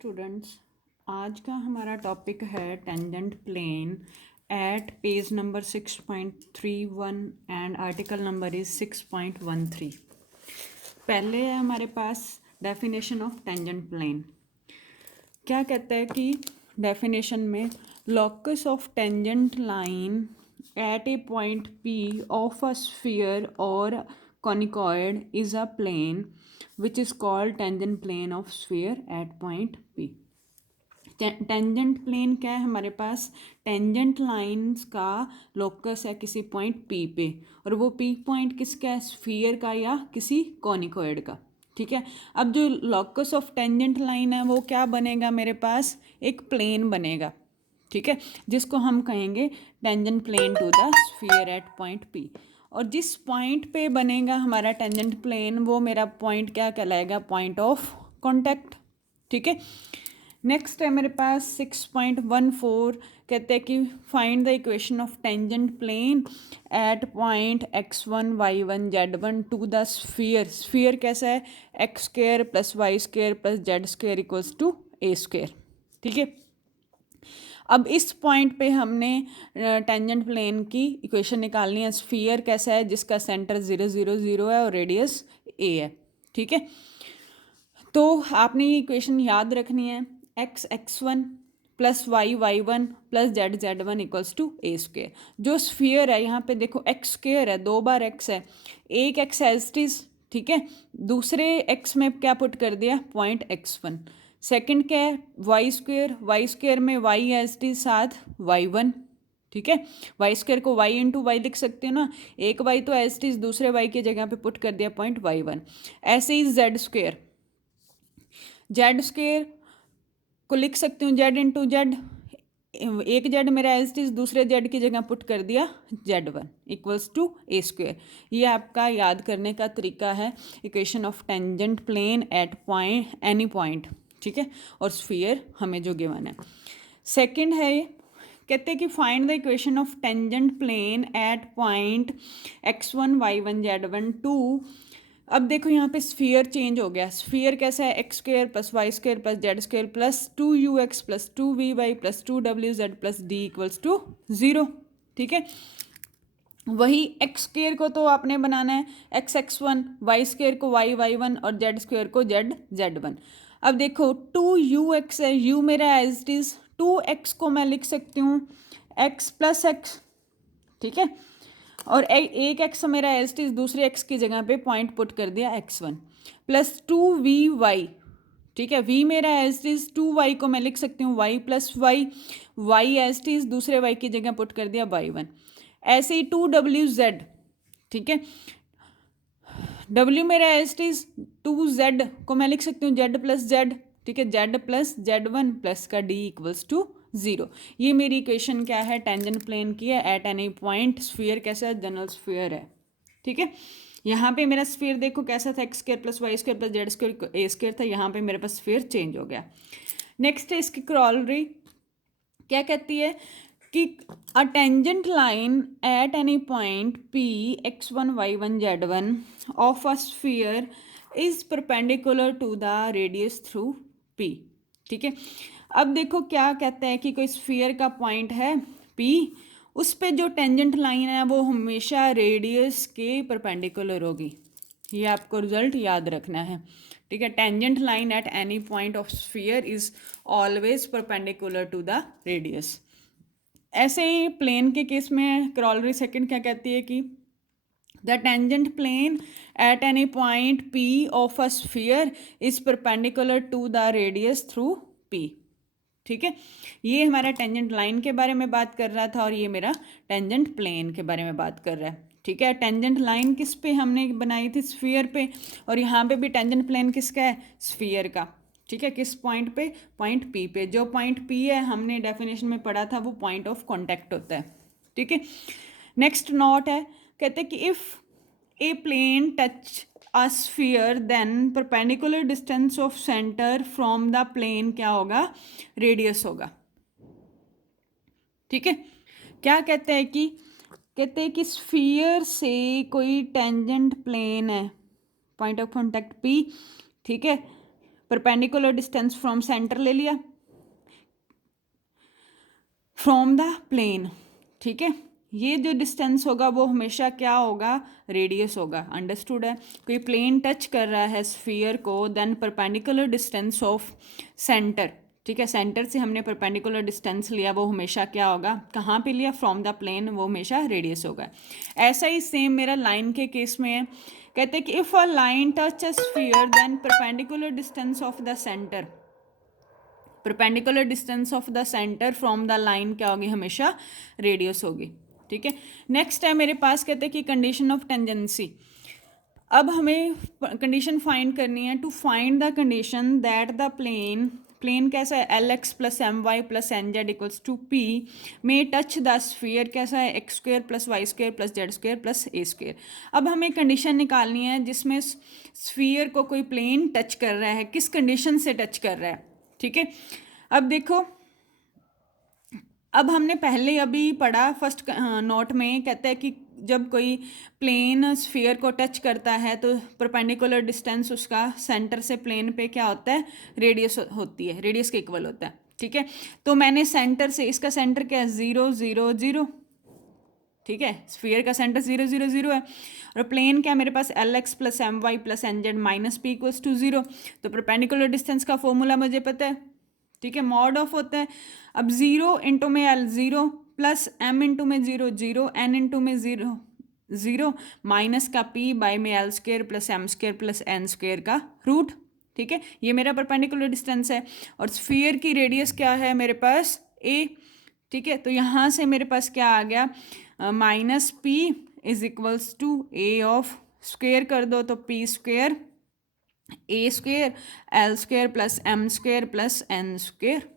Students, आज का हमारा टॉपिक है tangent plane at page number 6.31 and article number is 6.13। पहले है हमारे पास डेफिनेशन ऑफ टेंजेंट प्लेन। क्या कहता है कि डेफिनेशन में locus of tangent line at a point P of a sphere और conicoid is a plane which is called tangent plane of sphere at point P. Tangent plane क्या है हमारे पास? टेंजेंट लाइंस का लोकस है किसी point P पे, और वो पी पॉइंट किसका है? स्फीयर का या किसी कॉनिकॉइड का। ठीक है, अब जो लोकस ऑफ टेंजेंट लाइन है वो क्या बनेगा मेरे पास? एक प्लेन बनेगा। ठीक है, जिसको हम कहेंगे tangent plane to the sphere at point P. और जिस पॉइंट पे बनेगा हमारा टेंजेंट प्लेन वो मेरा पॉइंट क्या कहलाएगा? Point of contact. ठीक है, नेक्स्ट है मेरे पास 6.14। कहते हैं कि find the equation of tangent plane at point x1 y1 z1 to the sphere. Sphere कैसा है? X square plus Y square plus Z square equals to A square. ठीक है, अब इस पॉइंट पे हमने टेंजेंट प्लेन की इक्वेशन निकालनी है। स्फीयर कैसा है? जिसका सेंटर 0 0 0 है और रेडियस ए है। ठीक है, तो आपने ये इक्वेशन याद रखनी है। X x1 plus Y one plus Z one equals to A square. जो स्फीयर है यहाँ पे देखो एक्स स्क्वेयर है, 2 बार एक्स है, एक एक्स एज इट इज। ठीक है, दूसरे एक्स में क्या पुट कर दिया? Point x1। सेकंड क्या है? वाई स्क्वेयर में वाई एज इट इज साथ y1। ठीक है, वाई स्क्वेयर को वाई इंटू वाई लिख सकते हो ना, एक वाई तो एज इट इज दूसरे वाई की जगह पे पुट कर दिया पॉइंट y1। ऐसे ही जेड स्क्वेयर, जेड स्क्वेयर को लिख सकती हूँ जेड इंटू जेड, एक जेड मेरा एज इट इज दूसरे जेड की जगह पुट कर दिया z1 equals to A square. ये आपका याद करने का तरीका है equation of tangent plane at point any point. ठीक है, और स्फीयर हमें जो गिवन है। सेकंड है ये, कहते हैं कि find the equation of tangent plane at point x1 y1 z1 to. अब देखो यहाँ पे स्फीयर चेंज हो गया। स्फीयर कैसा है? X square plus Y square plus Z square plus 2ux plus 2vy plus 2wz plus D equals to 0। ठीक है, वही एक्स स्क्वेयर को तो आपने बनाना है x1, वाई स्क्वेयर को y1 और जेड स्क्वेयर को z1। अब देखो 2ux है, u मेरा एज इट इज 2x को मैं लिख सकती हूँ x प्लस एक्स। ठीक है, और एक एक्स मेरा एज इज दूसरे एक्स की जगह पे पॉइंट पुट कर दिया x1 प्लस 2vy। ठीक है, v मेरा एज इज 2y को मैं लिख सकती हूँ y plus Y, Y as is दूसरे y की जगह पुट कर दिया y1। ऐसे ही 2wz। ठीक है, w मेरा एज इज 2z को मैं लिख सकती हूँ z प्लस z। ठीक है, z प्लस z1 प्लस का d इक्वल्स टू 0। ये मेरी इक्वेशन क्या है? टेंजेंट प्लेन की है एट एनी पॉइंट। स्फीयर कैसा है? जनरल स्फीयर है। ठीक है, यहाँ पे मेरा स्फीयर देखो कैसा था? X square plus Y square plus Z square A square था। यहाँ पे मेरे पास स्फीयर चेंज हो गया। नेक्स्ट है इसकी क्रॉलरी। क्या कहती है कि a tangent line at any point P x1 y1 z1 of a sphere is perpendicular to the radius through p। ठीक है, अब देखो क्या कहता है कि कोई स्फीयर का पॉइंट है p, उस पे जो टेंजेंट लाइन है वो हमेशा रेडियस के परपेंडिकुलर होगी। ये आपको रिजल्ट याद रखना है। ठीक है, tangent line at any point of sphere is always perpendicular to the radius. ऐसे ही प्लेन के केस में क्रॉलरी सेकंड क्या कहती है कि the tangent plane at any point p of a sphere is perpendicular to the radius through p। ठीक है, ये हमारा टेंजेंट लाइन के बारे में बात कर रहा था और ये मेरा टेंजेंट प्लेन के बारे में बात कर रहा है। ठीक है, टेंजेंट लाइन किस पे हमने बनाई थी? स्फीयर पे, और यहाँ पे भी टेंजेंट प्लेन किसका है? स्फीयर का। ठीक है, किस पॉइंट पे? पॉइंट पी पे। जो पॉइंट पी है हमने डेफिनेशन में पढ़ा था वो पॉइंट ऑफ कॉन्टैक्ट होता है। ठीक है, नेक्स्ट नोट है, कहते हैं कि if a plane touch a sphere then perpendicular distance of centre from the plane क्या होगा? रेडियस होगा। ठीक है, क्या कहते हैं कि स्फीयर से कोई टेंजेंट प्लेन है, पॉइंट ऑफ कॉन्टैक्ट पी। ठीक है, परपेंडिकुलर डिस्टेंस फ्रॉम सेंटर ले लिया, फ्रॉम द प्लेन, ठीक है। ये जो डिस्टेंस होगा वो हमेशा क्या होगा, रेडियस होगा, अंडरस्टूड है। कोई प्लेन टच कर रहा है स्फीयर को, then perpendicular distance of centre, ठीक है, सेंटर से हमने परपेंडिकुलर डिस्टेंस लिया, वो हमेशा क्या होगा, कहाँ पे लिया, फ्रॉम द प्लेन, वो हमेशा रेडियस होगा। ऐसा ही सेम मेरा लाइन के केस में है, कहते हैं कि if a line touch a sphere then perpendicular distance of the centre, perpendicular distance of the centre from the line क्या होगी, हमेशा रेडियस होगी, ठीक है। नेक्स्ट है मेरे पास, कहते हैं कि कंडीशन ऑफ टेंजेंसी। अब हमें कंडीशन फाइंड करनी है, to find the condition that the plane कैसा है, L x plus M Y plus N Z equals to P में टच द स्फीयर कैसा है, x square plus Y square plus Z square plus A square. अब हमें condition निकालनी है जिसमें स्फीयर को कोई प्लेन टच कर रहा है, किस कंडीशन से टच कर रहा है, ठीक है। अब देखो, अब हमने पहले अभी पढ़ा फर्स्ट नोट में, कहता है कि जब कोई प्लेन स्फीयर को टच करता है तो परपेंडिकुलर डिस्टेंस उसका सेंटर से प्लेन पे क्या होता है, रेडियस होती है, रेडियस के इक्वल होता है, ठीक है। तो मैंने सेंटर से, इसका सेंटर क्या है, 0 0 0, ठीक है, स्फीयर का सेंटर 0 0 0 है, और प्लेन क्या मेरे पास, L x plus M Y plus N Z minus P equals to 0। तो परपेंडिकुलर डिस्टेंस का फॉर्मूला मुझे पता है, ठीक है, मॉड ऑफ होता है। अब 0 इंटू में एल 0 प्लस एम इंटू में 0 0 एन इंटू में 0 0 माइनस का पी बाय में l square plus M square plus N square का रूट, ठीक है। ये मेरा परपेंडिकुलर डिस्टेंस है, और स्फीयर की रेडियस क्या है मेरे पास, ए, ठीक है। तो यहाँ से मेरे पास क्या आ गया, minus P is equals to A of, square कर दो तो P square A square L square plus M square plus N square,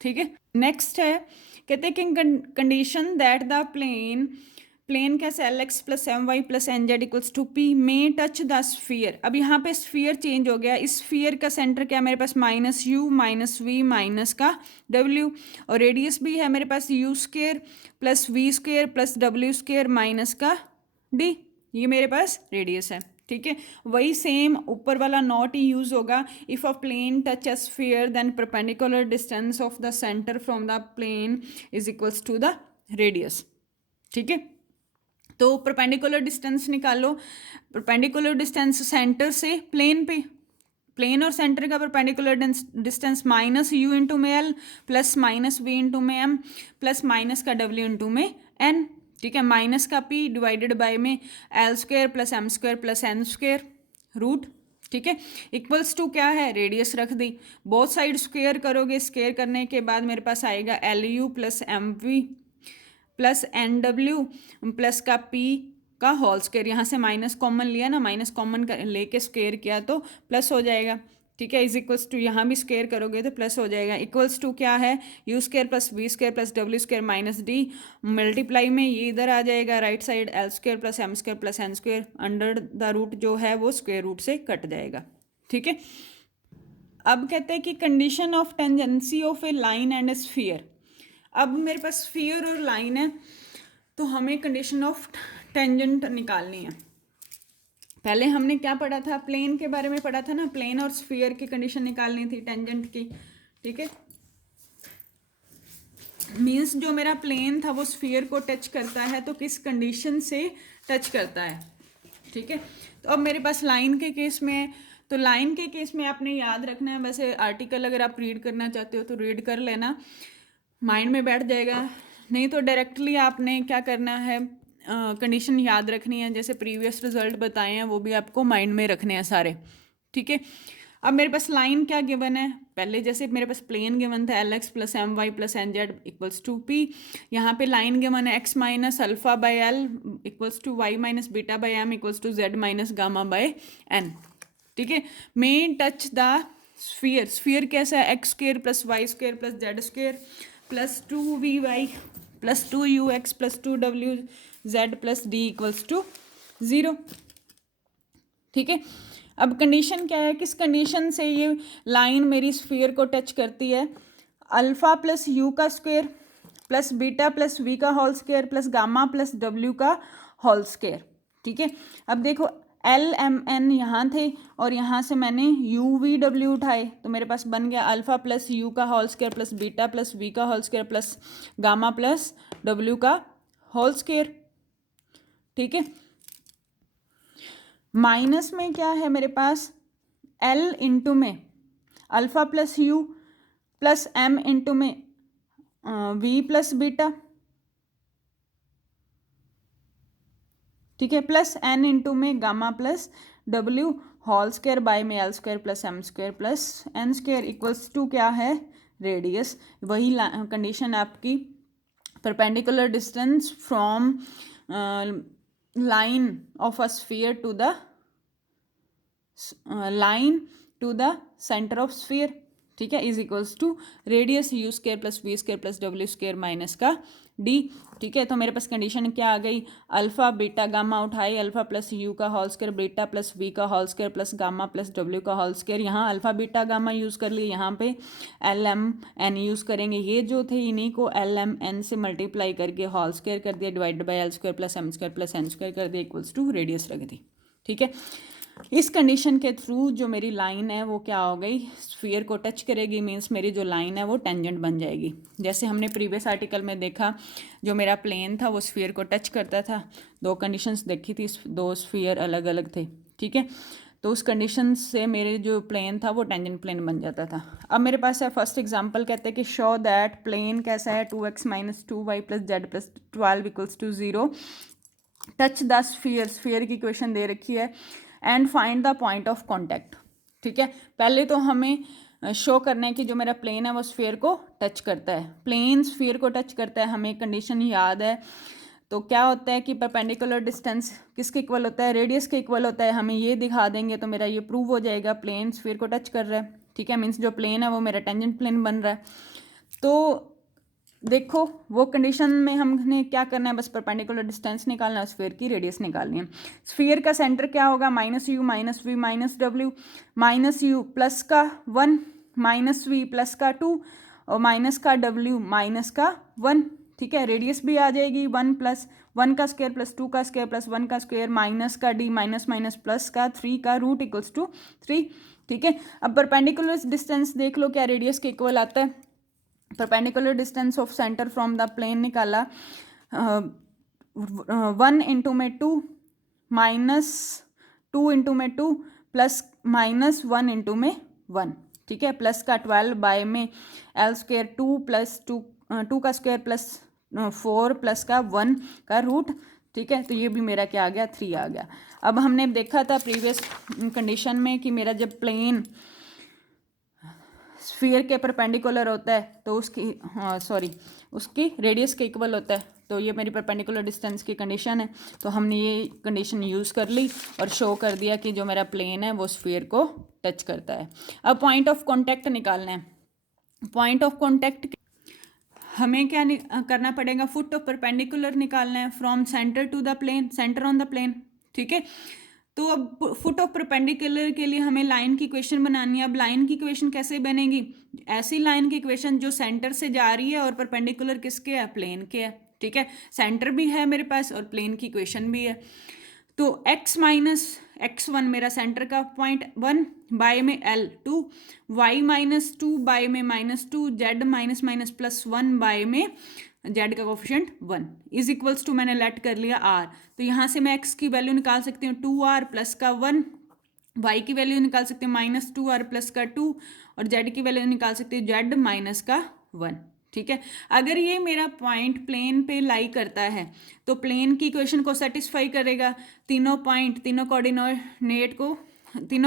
ठीक है। नेक्स्ट है, कहते हैं कि कंडीशन दैट द प्लेन कैसे, L x plus M Y plus N Z equals to P में टच द स्फीयर। अब यहाँ पे स्फीयर चेंज हो गया, इस स्फीयर का सेंटर क्या है मेरे पास, minus u minus v minus का डब्ल्यू, और रेडियस भी है मेरे पास u square plus v square plus डब्ल्यू स्क्वेयर माइनस का डी, ये मेरे पास रेडियस है, ठीक है। वही सेम ऊपर वाला नॉट ही यूज होगा, if a plane touch a sphere then perpendicular distance of the centre from the plane is equals to the radius, ठीक है। तो परपेंडिकुलर डिस्टेंस निकालो, परपेंडिकुलर डिस्टेंस सेंटर से प्लेन पे, प्लेन और सेंटर का perpendicular distance minus u into में l plus minus v into में एम प्लस माइनस का डब्ल्यू इंटू में एन, ठीक है, माइनस का पी डिवाइडेड बाय में l square plus M square plus N square root, ठीक है, इक्वल्स टू क्या है, रेडियस रख दी, बोथ साइड स्क्वेयर करोगे, स्क्वेयर करने के बाद मेरे पास आएगा l u plus m v plus n डब्ल्यू प्लस का पी का होल स्क्वेयर, यहाँ से माइनस कॉमन लिया ना, माइनस कॉमन लेके स्क्वेयर किया तो प्लस हो जाएगा, ठीक है, इज इक्वल्स टू, यहाँ भी स्क्वेयर करोगे तो प्लस हो जाएगा, इक्वल्स टू क्या है, u square plus v square plus डब्ल्यू स्क्वेयर माइनस डी, मल्टीप्लाई में ये इधर आ जाएगा right side, l square plus M square plus N square, under the root जो है वो स्क्वेयर रूट से कट जाएगा, ठीक है। अब कहते हैं कि condition of tangency of A line and A sphere. अब मेरे पास स्फीयर और लाइन है, तो हमें कंडीशन ऑफ टेंजेंट निकालनी है। पहले हमने क्या पढ़ा था, प्लेन के बारे में पढ़ा था ना, प्लेन और स्फीयर की कंडीशन निकालनी थी टेंजेंट की, ठीक है। मीन्स जो मेरा प्लेन था वो स्फीयर को टच करता है तो किस कंडीशन से टच करता है, ठीक है। तो अब मेरे पास लाइन के केस में है, तो लाइन के केस में आपने याद रखना है, वैसे आर्टिकल अगर आप रीड करना चाहते हो तो रीड कर लेना, माइंड में बैठ जाएगा, नहीं तो डायरेक्टली आपने क्या करना है, कंडीशन याद रखनी है, जैसे प्रीवियस रिजल्ट बताए हैं वो भी आपको माइंड में रखने हैं सारे, ठीक है। अब मेरे पास लाइन क्या गिवन है, पहले जैसे मेरे पास प्लेन गिवन था l x plus M Y plus N Z equals to p, यहाँ पे लाइन गिवन है x minus alpha by l equals to y minus beta by m equals to z minus gamma by n, ठीक है। Main touch the sphere, sphere कैसा है, x square plus Y square plus Z square plus 2vy plus 2ux plus 2wz plus D equals to 0, ठीक है। अब condition क्या है, किस कंडीशन से ये लाइन मेरी स्फीयर को टच करती है, अल्फा प्लस यू का square plus beta plus v का whole square plus gamma plus डब्ल्यू का होल स्क्वेयर, ठीक है। अब देखो एल एम एन यहाँ थे और यहाँ से मैंने यू वी डब्ल्यू उठाए, तो मेरे पास बन गया अल्फ़ा प्लस यू का whole square plus beta plus v का whole square plus gamma plus डब्ल्यू का होल स्क्वायर। ठीक है, माइनस में क्या है मेरे पास, एल इंटू में alpha plus u plus m into में वी प्लस बीटा, ठीक है, प्लस एन इंटू में गामा प्लस डब्ल्यू होल स्क्वायर बाय में l square plus m square plus n square equals to क्या है, रेडियस। वही कंडीशन आपकी perpendicular distance from line of a sphere to the line to the center of sphere, ठीक है, is equals to radius u square plus v square plus डब्ल्यू square minus का d. ठीक है, तो मेरे पास कंडीशन क्या आ गई, अल्फा बीटा गामा उठाई, अल्फा प्लस यू का whole square beta plus v का whole square plus gamma plus डब्ल्यू का होल स्क्वायर। यहाँ अल्फा बीटा गामा यूज़ कर लिए, यहाँ पे एल एम एन यूज़ करेंगे, ये जो थे इन्हीं को एल एम एन से मल्टीप्लाई करके होल स्क्वायर कर दिया, divided by l square plus m square plus n square कर दिया, इक्वल्स टू रेडियस रख दी। ठीक है, इस कंडीशन के थ्रू जो मेरी लाइन है वो क्या हो गई, स्फीयर को टच करेगी, मीन्स मेरी जो लाइन है वो टेंजेंट बन जाएगी। जैसे हमने प्रीवियस आर्टिकल में देखा, जो मेरा प्लेन था वो स्फीयर को टच करता था, दो कंडीशंस देखी थी, दो स्फीयर अलग अलग थे। ठीक है, तो उस कंडीशन से मेरे जो प्लेन था वो टेंजेंट प्लेन बन जाता था। अब मेरे पास है फर्स्ट एग्जांपल, कहते हैं कि शो दैट प्लेन कैसा है, 2x minus 2y plus z plus 12 equals to 0, touch the sphere, sphere की इक्वेशन दे रखी है, and find the point of contact. ठीक है, पहले तो हमें शो करना है कि जो मेरा प्लेन है वो स्फीयर को टच करता है, प्लेन स्फीयर को टच करता है, हमें कंडीशन याद है। तो क्या होता है कि परपेंडिकुलर डिस्टेंस किसके इक्वल होता है, रेडियस के इक्वल होता है। हमें ये दिखा देंगे तो मेरा ये प्रूव हो जाएगा, प्लेन स्फीयर को टच कर रहा है। ठीक है, मीन्स जो प्लेन है वो मेरा टेंजेंट प्लेन बन रहा है। तो देखो वो कंडीशन में हमने क्या करना है, बस परपेंडिकुलर डिस्टेंस निकालना है, स्फीयर की रेडियस निकालनी है। स्फीयर का सेंटर क्या होगा, minus u minus v minus डब्ल्यू, माइनस यू प्लस का 1 माइनस वी प्लस का 2 और माइनस का डब्ल्यू माइनस का 1। ठीक है, रेडियस भी आ जाएगी 1 प्लस 1 का स्क्वायर प्लस 2 का स्क्वायर प्लस 1 का स्क्वायर माइनस का डी माइनस माइनस प्लस का 3 का रूट इक्वल्स टू 3। ठीक है, अब परपेंडिकुलर डिस्टेंस देख लो क्या रेडियस के इक्वल आता है, perpendicular distance of centre from the plane निकाला, 1 इंटू में 2 माइनस 2 इंटू में 2 प्लस माइनस 1 इंटू में 1। ठीक है, प्लस का 12 बाय में एल स्क्वायर 2 प्लस 2 का स्क्वायर प्लस 4 प्लस का 1 का रूट। ठीक है, तो ये भी मेरा क्या आ गया, 3 आ गया। अब हमने देखा था प्रीवियस कंडीशन में कि मेरा जब प्लेन स्फीयर के परपेंडिकुलर होता है तो उसकी रेडियस के इक्वल होता है, तो ये मेरी परपेंडिकुलर डिस्टेंस की कंडीशन है। तो हमने ये कंडीशन यूज़ कर ली और शो कर दिया कि जो मेरा प्लेन है वो स्फीयर को टच करता है। अब पॉइंट ऑफ कॉन्टैक्ट निकालना है। पॉइंट ऑफ कॉन्टैक्ट हमें क्या करना पड़ेगा, फुट ऑफ परपेंडिकुलर निकालना है from centre to the plane, centre on the plane. ठीक है, तो अब फुट ऑफ परपेंडिकुलर के लिए हमें लाइन की इक्वेशन बनानी है। अब लाइन की इक्वेशन कैसे बनेगी, ऐसी लाइन की इक्वेशन जो सेंटर से जा रही है और परपेंडिकुलर किसके है, प्लेन के है। ठीक है, सेंटर भी है मेरे पास और प्लेन की इक्वेशन भी है। तो x माइनस x1 मेरा सेंटर का पॉइंट 1 बाय में L 2, y माइनस 2 बाय में minus 2, z minus minus plus 1 by में z का कोफिशिएंट 1 इज इक्वल्स टू मैंने लेट कर लिया r। तो यहाँ से मैं x की वैल्यू निकाल सकती हूँ 2r प्लस का 1, y की वैल्यू निकाल सकती हूँ माइनस 2r प्लस का 2 और z की वैल्यू निकाल सकती हूँ z माइनस का 1। ठीक है, अगर ये मेरा पॉइंट प्लेन पे लाई करता है तो प्लेन की इक्वेशन को सेटिस्फाई करेगा। तीनों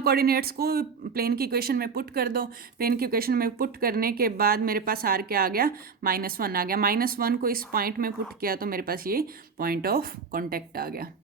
कोऑर्डिनेट्स को प्लेन की इक्वेशन में पुट कर दो। प्लेन की इक्वेशन में पुट करने के बाद मेरे पास आर क्या आ गया, -1 आ गया। -1 को इस पॉइंट में पुट किया तो मेरे पास ये पॉइंट ऑफ कॉन्टैक्ट आ गया।